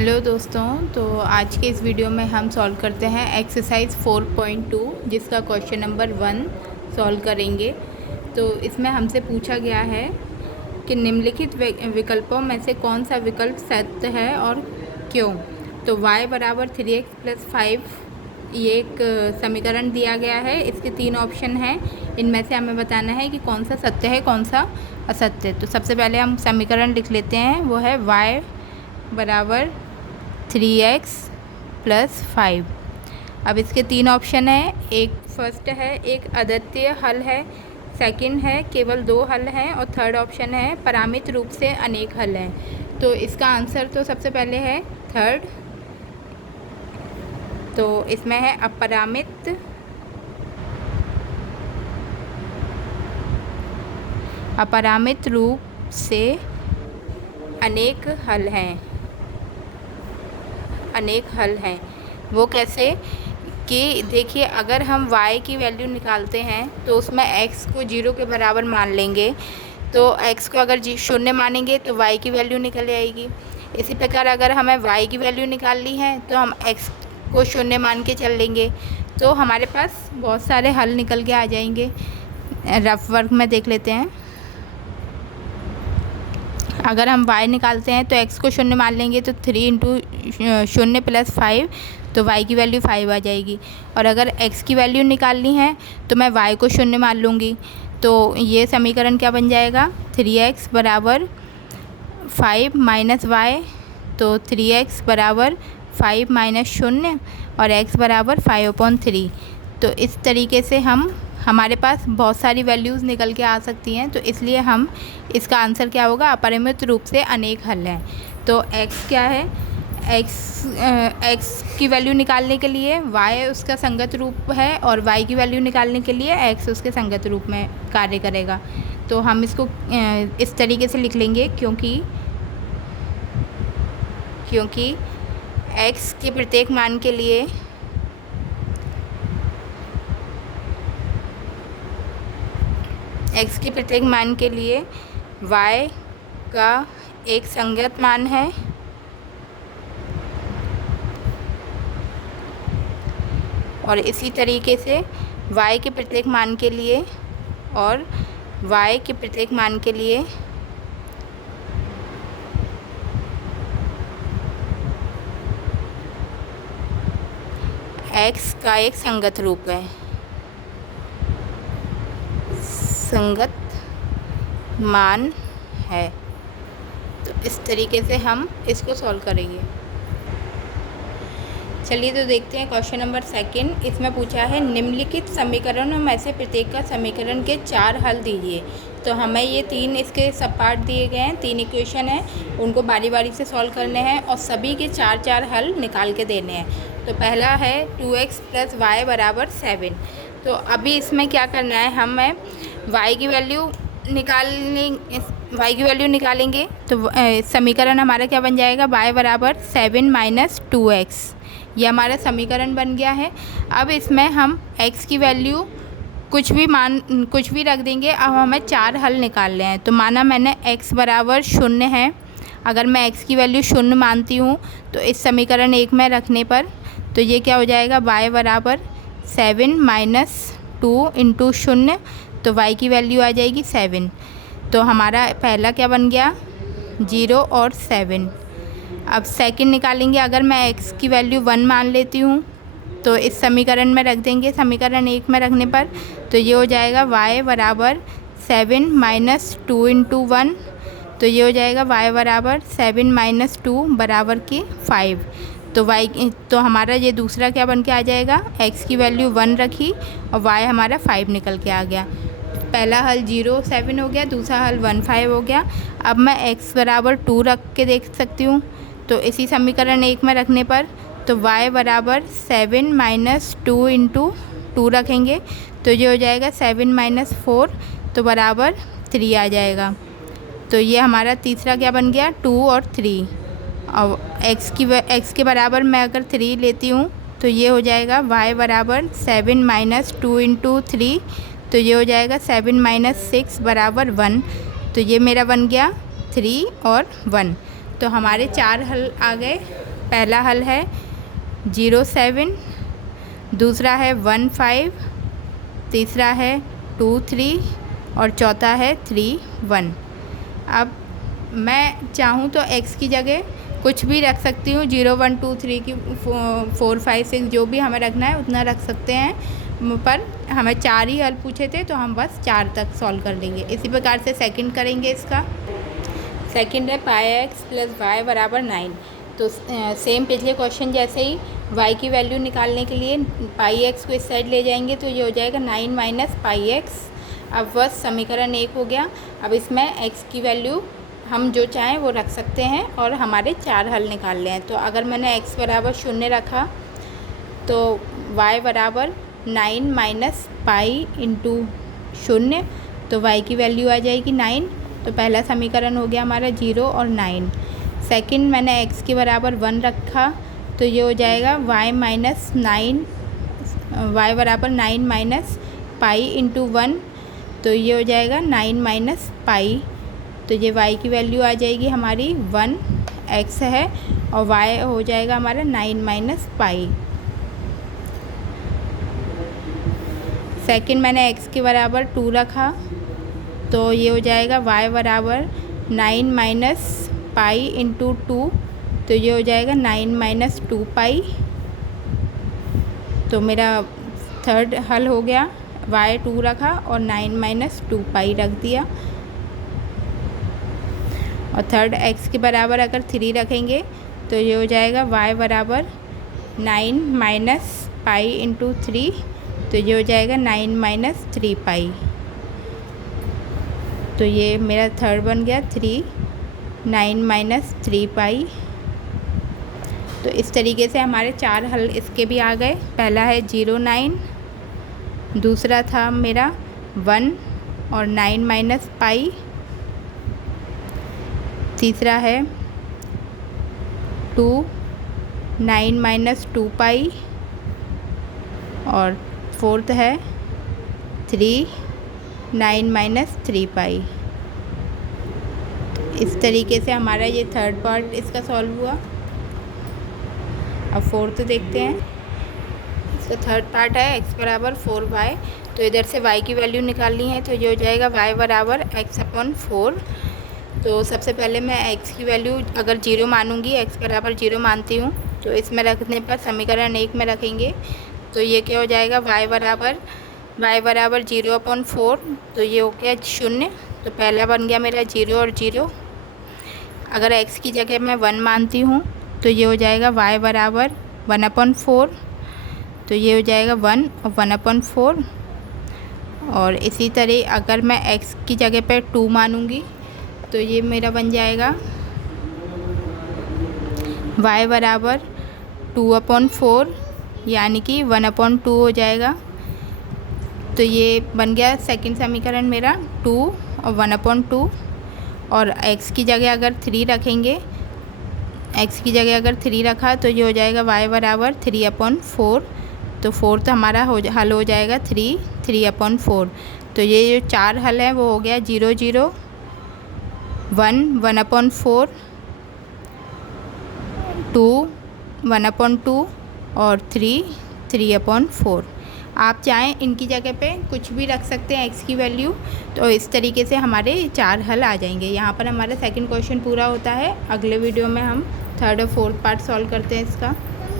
Hello दोस्तों, तो आज के इस वीडियो में हम सॉल्व करते हैं एक्सरसाइज 4.2 जिसका क्वेश्चन नंबर 1 सॉल्व करेंगे। तो इसमें हमसे पूछा गया है कि निम्नलिखित विकल्पों में से कौन सा विकल्प सत्य है और क्यों। तो y बराबर 3x + 5 ये एक समीकरण दिया गया है। इसके 3 ऑप्शन हैं, इनमें से हमें बताना है कि कौन सा सत्य है कौन सा असत्य। तो सबसे पहले हम समीकरण लिख लेते हैं, वो है y बराबर 3x + 5। अब इसके 3 ऑप्शन हैं, एक फर्स्ट है एक अद्वितीय हल है, सेकंड है केवल 2 हल हैं और थर्ड ऑप्शन है परिमित रूप से अनेक हल हैं। तो इसका आंसर तो सबसे पहले है थर्ड। तो इसमें है अपरिमित रूप से अनेक हल हैं। वो कैसे कि देखिए, अगर हम y की वैल्यू निकालते हैं तो उसमें x को 0 के बराबर मान लेंगे। तो x को अगर 0 मानेंगे तो y की वैल्यू निकल आएगी। इसी प्रकार अगर हमें y की वैल्यू निकालनी है तो हम x को 0 मान के चल लेंगे, तो हमारे पास बहुत सारे हल निकल के आ जाएंगे। रफ वर्क में देख लेते हैं। अगर हम y निकालते हैं तो x को 0 मान लेंगे तो 3 × 0 + 5, तो y की वैल्यू 5 आ जाएगी। और अगर x की वैल्यू निकालनी है तो मैं y को 0 मान लूँगी, तो ये समीकरण क्या बन जाएगा, 3x = 5 - y, तो 3x = 5 - 0 और x = 5/3। तो इस तरीके से हमारे पास बहुत सारी वैल्यूज़ निकल के आ सकती हैं, तो इसलिए हम इसका आंसर क्या होगा, अपरिमित रूप से अनेक हल हैं। तो x क्या है, x की वैल्यू निकालने के लिए y उसका संगत रूप है और y की वैल्यू निकालने के लिए x उसके संगत रूप में कार्य करेगा। तो हम इसको इस तरीके से लिख लेंगे, क्योंकि x के प्रत्येक मान के लिए y का एक संगत मान है और इसी तरीके से y के प्रत्येक मान के लिए x का एक संगत रूप है, संगत मान है। तो इस तरीके से हम इसको सॉल्व करेंगे। चलिए तो देखते हैं क्वेश्चन नंबर 2। इसमें पूछा है निम्नलिखित समीकरणों में से प्रत्येक का समीकरण के 4 हल दीजिए। तो हमें ये 3 इसके सब पार्ट दिए गए हैं, 3 इक्वेशन हैं, उनको बारी बारी से सॉल्व करने हैं और सभी के 4 हल निकाल के देने हैं। तो पहला है 2x + y = 7। तो अभी इसमें क्या करना है, हमें y की वैल्यू निकालेंगे। तो समीकरण हमारा क्या बन जाएगा, y = 7 - 2x। ये हमारा समीकरण बन गया है। अब इसमें हम x की वैल्यू कुछ भी रख देंगे। अब हमें 4 हल निकालने हैं। तो माना मैंने x = 0 है, अगर मैं x की वैल्यू 0 मानती हूँ तो इस समीकरण 1 में रखने पर तो ये क्या हो जाएगा, y = 7 - 2 × 0, तो y की वैल्यू आ जाएगी 7। तो हमारा पहला क्या बन गया, 0 और 7। अब सेकंड निकालेंगे। अगर मैं x की वैल्यू 1 मान लेती हूँ तो इस समीकरण में रख देंगे, समीकरण 1 में रखने पर तो ये हो जाएगा y = 7 - 2 × 1, तो ये हो जाएगा y = 7 - 2 = 5। तो हमारा ये दूसरा क्या बन के आ जाएगा, x की वैल्यू 1 रखी और y हमारा 5 निकल के आ गया। पहला हल 0 7 हो गया, दूसरा हल 1 5 हो गया। अब मैं x = 2 रख के देख सकती हूँ, तो इसी समीकरण 1 में रखने पर तो y = 7 - 2 × 2 रखेंगे, तो ये हो जाएगा 7 - 4, तो बराबर 3 आ जाएगा। तो ये हमारा तीसरा क्या बन गया, 2 और 3। और x के बराबर मैं अगर 3 लेती हूँ तो ये हो जाएगा y = 7 - 2 × 3, तो ये हो जाएगा 7 - 6 = 1। तो ये मेरा बन गया 3 और 1। तो हमारे 4 हल आ गए। पहला हल है 0, 7, दूसरा है 1, 5, तीसरा है 2, 3 और चौथा है 3, 1। अब मैं चाहूँ तो x की जगह कुछ भी रख सकती हूँ, 0, 1, 2, 3 की 4, 5, 6 जो भी हमें रखना है उतना रख सकते हैं, पर हमें 4 ही हल पूछे थे तो हम बस 4 तक सॉल्व कर लेंगे। इसी प्रकार से सेकंड करेंगे। इसका सेकंड है पाई एक्स प्लस वाई बराबर 9। तो सेम पिछले क्वेश्चन जैसे ही y की वैल्यू निकालने के लिए पाई एक्स को इस साइड ले जाएंगे तो ये हो जाएगा 9 माइनस पाई एक्स। अब बस समीकरण 1 हो गया। अब इसमें x की वैल्यू हम जो चाहें वो रख सकते हैं और हमारे 4 हल निकालने हैं। तो अगर मैंने x बराबर 0 रखा तो y बराबर 9 माइनस पाई इंटू 0, तो y की वैल्यू आ जाएगी 9। तो पहला समीकरण हो गया हमारा 0 और 9। सेकंड मैंने x के बराबर 1 रखा तो ये हो जाएगा y माइनस 9, y बराबर 9 माइनस पाई इंटू 1, तो ये हो जाएगा 9 माइनस पाई। तो ये y की वैल्यू आ जाएगी हमारी 1, x है और y हो जाएगा हमारा 9 माइनस पाई। सेकंड मैंने x के बराबर 2 रखा तो ये हो जाएगा y बराबर 9 माइनस पाई इंटू 2, तो ये हो जाएगा 9 माइनस 2 पाई। तो मेरा थर्ड हल हो गया, y 2 रखा और 9 माइनस 2 पाई रख दिया। और थर्ड x के बराबर अगर 3 रखेंगे तो ये हो जाएगा y बराबर 9 माइनस पाई इंटू 3, तो ये हो जाएगा 9 माइनस 3 पाई। तो ये मेरा थर्ड बन गया 3, 9 माइनस 3 पाई। तो इस तरीके से हमारे 4 हल इसके भी आ गए। पहला है 0, 9, दूसरा था मेरा 1 और 9 माइनस पाई, तीसरा है 2, 9 माइनस 2 पाई और फोर्थ है 3, 9 माइनस 3 पाई। इस तरीके से हमारा ये थर्ड पार्ट इसका सॉल्व हुआ। अब फोर्थ देखते हैं। इसका थर्ड पार्ट है x बराबर 4y। तो इधर से y की वैल्यू निकालनी है तो ये हो जाएगा y बराबर x/4। तो सबसे पहले मैं x की वैल्यू अगर 0 मानूंगी, x बराबर 0 मानती हूँ, तो इसमें रखने पर समीकरण 1 में रखेंगे तो ये क्या हो जाएगा y बराबर 0/4, तो ये हो गया 0। तो पहला बन गया मेरा 0 और 0। अगर x की जगह मैं 1 मानती हूँ तो ये हो जाएगा y बराबर 1/4, तो ये हो जाएगा 1 और 1/4। और इसी तरह अगर मैं x की जगह पे 2 मानूंगी तो ये मेरा बन जाएगा y बराबर 2/4, यानी कि 1/2 हो जाएगा। तो ये बन गया सेकंड समीकरण मेरा 2 और 1/2। और x की जगह अगर 3 रखेंगे, x की जगह अगर 3 रखा तो ये हो जाएगा y बराबर 3/4। तो फोर्थ हमारा हल हो जाएगा 3/4। तो ये जो 4 हल है वो हो गया 0, 0, 1, 1/4, 2, 1/2 और 3, 3/4। आप चाहें इनकी जगह पे कुछ भी रख सकते हैं x की वैल्यू। तो इस तरीके से हमारे 4 हल आ जाएंगे। यहाँ पर हमारा सेकंड क्वेश्चन पूरा होता है। अगले वीडियो में हम थर्ड और फोर्थ पार्ट सॉल्व करते हैं इसका।